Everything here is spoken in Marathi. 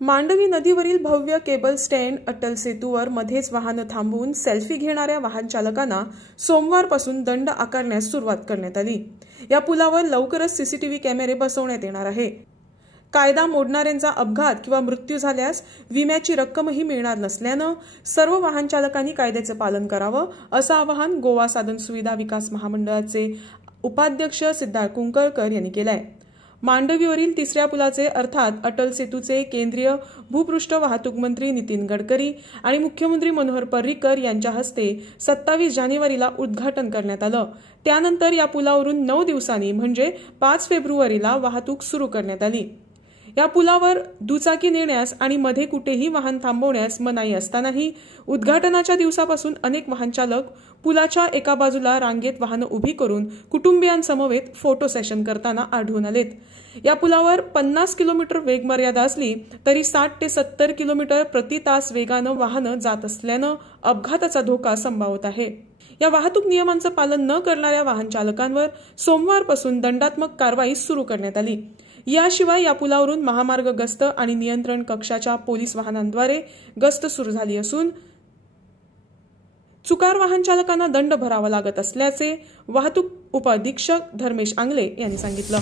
मांडवी नदीवरील भव्य केबल स्टँड अटल सेतूवर मध्येच वाहन थांबवून सेल्फी घेणाऱ्या वाहन चालकांना सोमवारपासून दंड आकारण्यास सुरुवात करण्यात आली। या पुलावर लवकरच सीसीटीव्ही कॅमेरे बसवण्यात येणार आहे। कायदा मोडणाऱ्यांचा अपघात किंवा मृत्यू झाल्यास विम्याची रक्कमही मिळणार नसल्याने सर्व वाहन चालकांनी कायद्याचे पालन करावे असं आवाहन गोवा साधन सुविधा विकास महामंडळाचे उपाध्यक्ष सिद्धार्थ कुंकळकर यांनी केले आहे। मांडवीवरील तिसऱ्या पुलाचे अर्थात अटल सेतूचे केंद्रीय भूपृष्ठ वाहतूक मंत्री नितीन गडकरी आणि मुख्यमंत्री मनोहर पर्रिकर यांच्या हस्ते 27 जानेवारीला उद्घाटन करण्यात आलं। त्यानंतर या पुलावरून 9 दिवसांनी म्हणजे 5 फेब्रुवारीला वाहतूक सुरू करण्यात आली। या पुलावर दुचाकी नेण्यास आणि मध्ये कुठेही वाहन थांबवण्यास मनाई असतानाही उद्घाटनाच्या दिवसापासून अनेक वाहन चालक पुलाच्या एका बाजूला रांगेत वाहनं उभी करून कुटुंबियांसमवेत फोटो सेशन करताना आढळून आलेत। या पुलावर 50 किलोमीटर वेग मर्यादा असली तरी 60 ते 70 किलोमीटर प्रति तास वेगानं वाहनं जात असल्यानं अपघाताचा धोका संभावत आहे। या वाहतूक नियमांचं पालन न करणाऱ्या वाहन चालकांवर सोमवारपासून दंडात्मक कारवाई सुरू करण्यात आली। याशिवाय या पुलावरून महामार्ग गस्त आणि नियंत्रण कक्षाच्या पोलीस वाहनांद्वारे गस्त सुरू झाली असून चुकार वाहन चालकांना दंड भरावा लागत असल्याचे वाहतूक उपअधीक्षक धर्मेश आंगले यांनी सांगितलं।